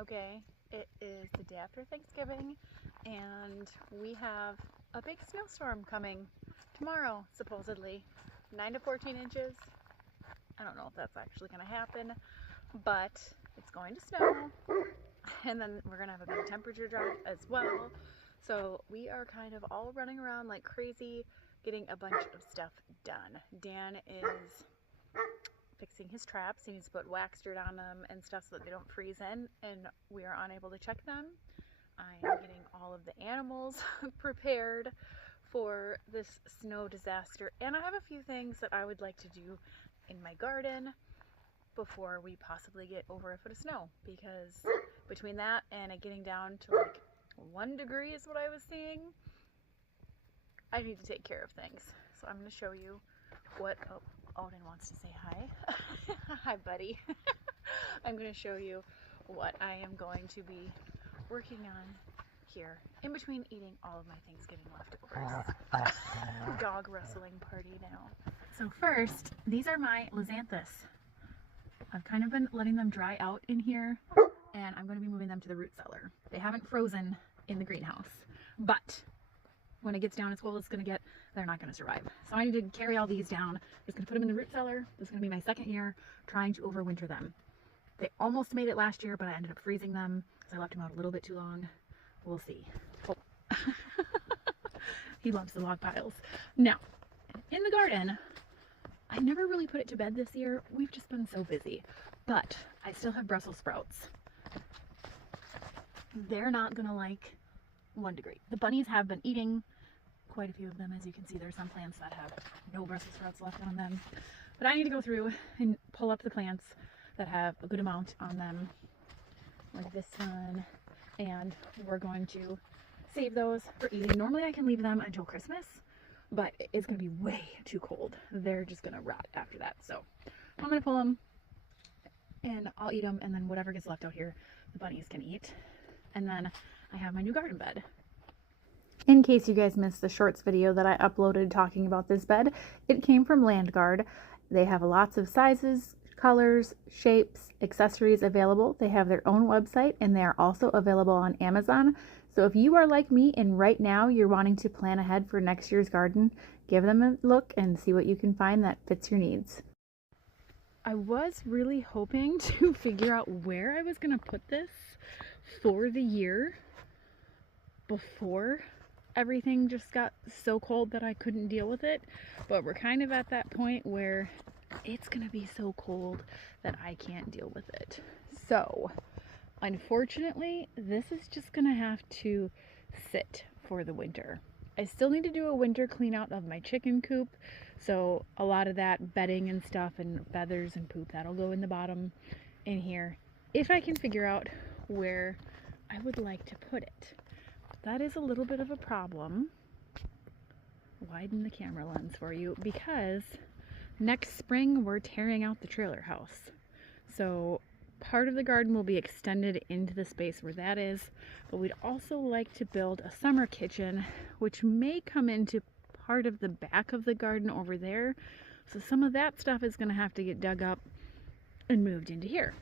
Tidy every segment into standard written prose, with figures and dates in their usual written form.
Okay, it is the day after Thanksgiving, and we have a big snowstorm coming tomorrow, supposedly. 9 to 14 inches. I don't know if that's actually going to happen, but it's going to snow, and then we're going to have a big temperature drop as well. So we are kind of all running around like crazy, getting a bunch of stuff done. Dan is fixing his traps. He needs to put wax dirt on them and stuff so that they don't freeze in, and we are unable to check them. I am getting all of the animals prepared for this snow disaster, and I have a few things that I would like to do in my garden before we possibly get over a foot of snow, because between that and it getting down to like 1 degree is what I was seeing, I need to take care of things. So I'm going to show you what Odin wants to say hi. Hi, buddy. I'm going to show you what I am going to be working on here in between eating all of my Thanksgiving leftovers. Dog wrestling party now. So first, these are my lizanthus. I've kind of been letting them dry out in here, and I'm going to be moving them to the root cellar. They haven't frozen in the greenhouse, but when it gets down as cold as it's going to get, they're not going to survive. So I need to carry all these down. Just going to put them in the root cellar. This is going to be my second year trying to overwinter them. They almost made it last year, but I ended up freezing them because I left them out a little bit too long. We'll see. Oh. He loves the log piles. Now, in the garden, I never really put it to bed this year. We've just been so busy, but I still have Brussels sprouts. They're not going to like 1 degree. The bunnies have been eating quite a few of them. As you can see, there's some plants that have no Brussels sprouts left on them. But I need to go through and pull up the plants that have a good amount on them, like this one, and we're going to save those for eating. Normally I can leave them until Christmas, but it's going to be way too cold. They're just going to rot after that. So I'm going to pull them and I'll eat them, and then whatever gets left out here, the bunnies can eat. And then I have my new garden bed. In case you guys missed the shorts video that I uploaded talking about this bed, it came from LandGuard. They have lots of sizes, colors, shapes, accessories available. They have their own website, and they are also available on Amazon. So if you are like me and right now you're wanting to plan ahead for next year's garden, give them a look and see what you can find that fits your needs. I was really hoping to figure out where I was going to put this for the year before everything just got so cold that I couldn't deal with it, but we're kind of at that point where it's gonna be so cold that I can't deal with it. So unfortunately, this is just gonna have to sit for the winter. I still need to do a winter clean out of my chicken coop, so a lot of that bedding and stuff and feathers and poop, that'll go in the bottom in here if I can figure out where I would like to put it. That is a little bit of a problem. Widen the camera lens for you, because next spring we're tearing out the trailer house. So part of the garden will be extended into the space where that is, but we'd also like to build a summer kitchen, which may come into part of the back of the garden over there. So some of that stuff is going to have to get dug up and moved into here.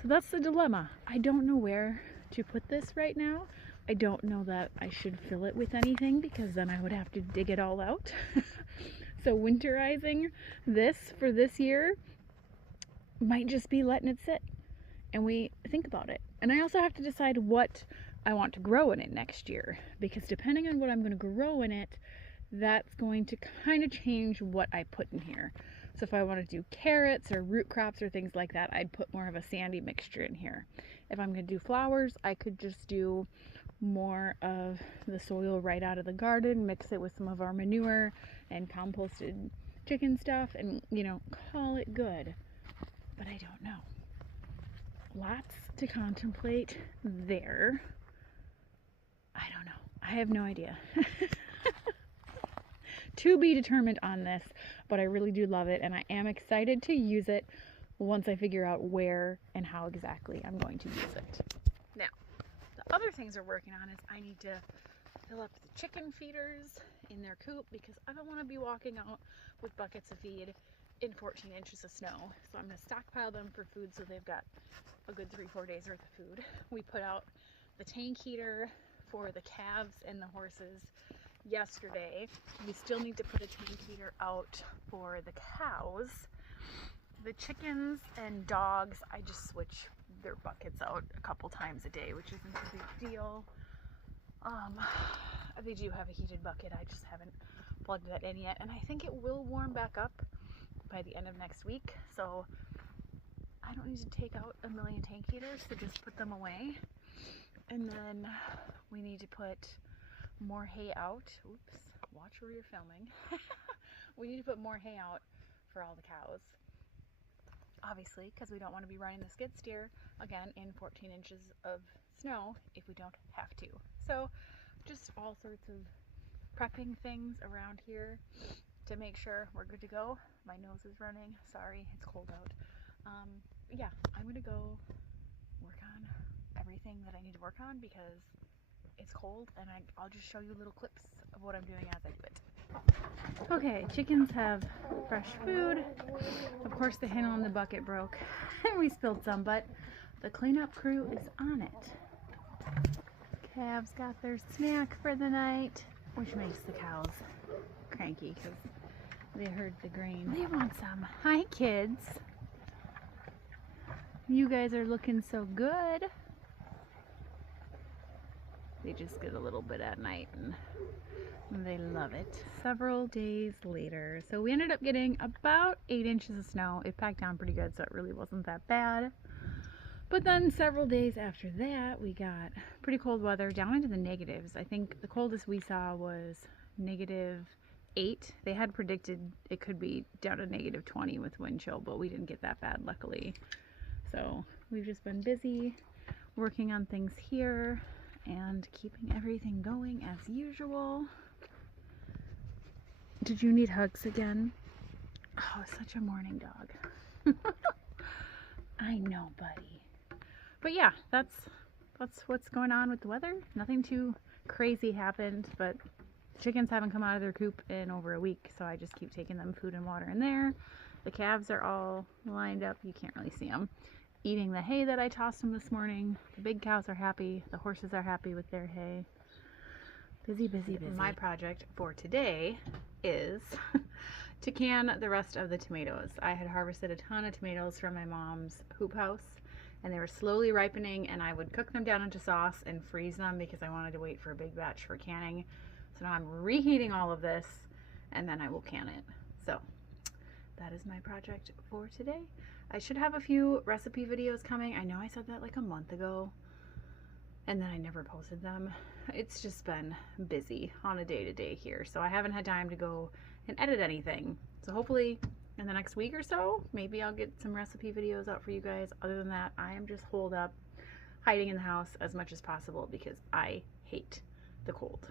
So that's the dilemma. I don't know where to put this right now. I don't know that I should fill it with anything, because then I would have to dig it all out. So winterizing this for this year might just be letting it sit and we think about it. And I also have to decide what I want to grow in it next year, because depending on what I'm going to grow in it, that's going to kind of change what I put in here. So if I want to do carrots or root crops or things like that, I'd put more of a sandy mixture in here. If I'm going to do flowers, I could just do more of the soil right out of the garden, mix it with some of our manure and composted chicken stuff, and, you know, call it good. But I don't know. Lots to contemplate there. I don't know. I have no idea. To be determined on this, but I really do love it, and I am excited to use it once I figure out where and how exactly I'm going to use it. Now, the other things we're working on is I need to fill up the chicken feeders in their coop, because I don't want to be walking out with buckets of feed in 14 inches of snow. So I'm going to stockpile them for food so they've got a good 3-4 days worth of food. We put out the tank heater for the calves and the horses yesterday. We still need to put a tank heater out for the cows. The chickens and dogs, I just switch their buckets out a couple times a day, which isn't a big deal. They do have a heated bucket. I just haven't plugged that in yet, and I think it will warm back up by the end of next week, so I don't need to take out a million tank heaters, so just put them away. And then we need to put more hay out. Oops, watch where you're filming. We need to put more hay out for all the cows, obviously, because we don't want to be running the skid steer again in 14 inches of snow if we don't have to. So just all sorts of prepping things around here to make sure we're good to go. My nose is running. Sorry, it's cold out. Yeah, I'm gonna go work on everything that I need to work on because it's cold, and I'll just show you little clips of what I'm doing as I do it. Okay, chickens have fresh food. Of course, the handle on the bucket broke and we spilled some, but the cleanup crew is on it. Calves got their snack for the night, which makes the cows cranky because they heard the grain. They want some. Hi, kids. You guys are looking so good. They just get a little bit at night and they love it. Several days later, so we ended up getting about 8 inches of snow. It packed down pretty good, so it really wasn't that bad. But then several days after that, we got pretty cold weather down into the negatives. I think the coldest we saw was -8. They had predicted it could be down to -20 with wind chill, but we didn't get that bad, luckily. So we've just been busy working on things here and keeping everything going as usual. Did you need hugs again? Oh, such a morning dog. I know, buddy. But yeah, that's what's going on with the weather. Nothing too crazy happened, but chickens haven't come out of their coop in over a week, so I just keep taking them food and water in there. The calves are all lined up. You can't really see them. Eating the hay that I tossed them this morning. The big cows are happy. The horses are happy with their hay. Busy, busy, busy. My project for today is to can the rest of the tomatoes. I had harvested a ton of tomatoes from my mom's hoop house, and they were slowly ripening, and I would cook them down into sauce and freeze them because I wanted to wait for a big batch for canning. So now I'm reheating all of this, and then I will can it. So that is my project for today. I should have a few recipe videos coming. I know I said that like a month ago, and then I never posted them. It's just been busy on a day-to-day here, so I haven't had time to go and edit anything. So hopefully in the next week or so, maybe I'll get some recipe videos out for you guys. Other than that, I am just holed up, hiding in the house as much as possible because I hate the cold.